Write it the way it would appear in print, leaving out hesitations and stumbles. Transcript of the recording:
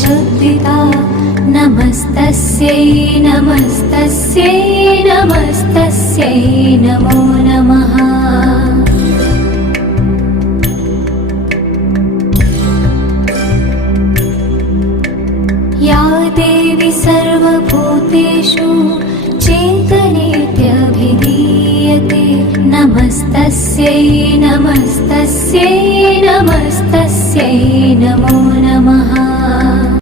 परिशुद्धिता नमस्तस्यै नमस्तस्यै नमस्तस्यै नमो नमः। या देवी सर्वभूतेषु चेतनेत्यभिधीयते नमस्तस्यै नमस्तस्यै नमस्तस्यै नमो नमः।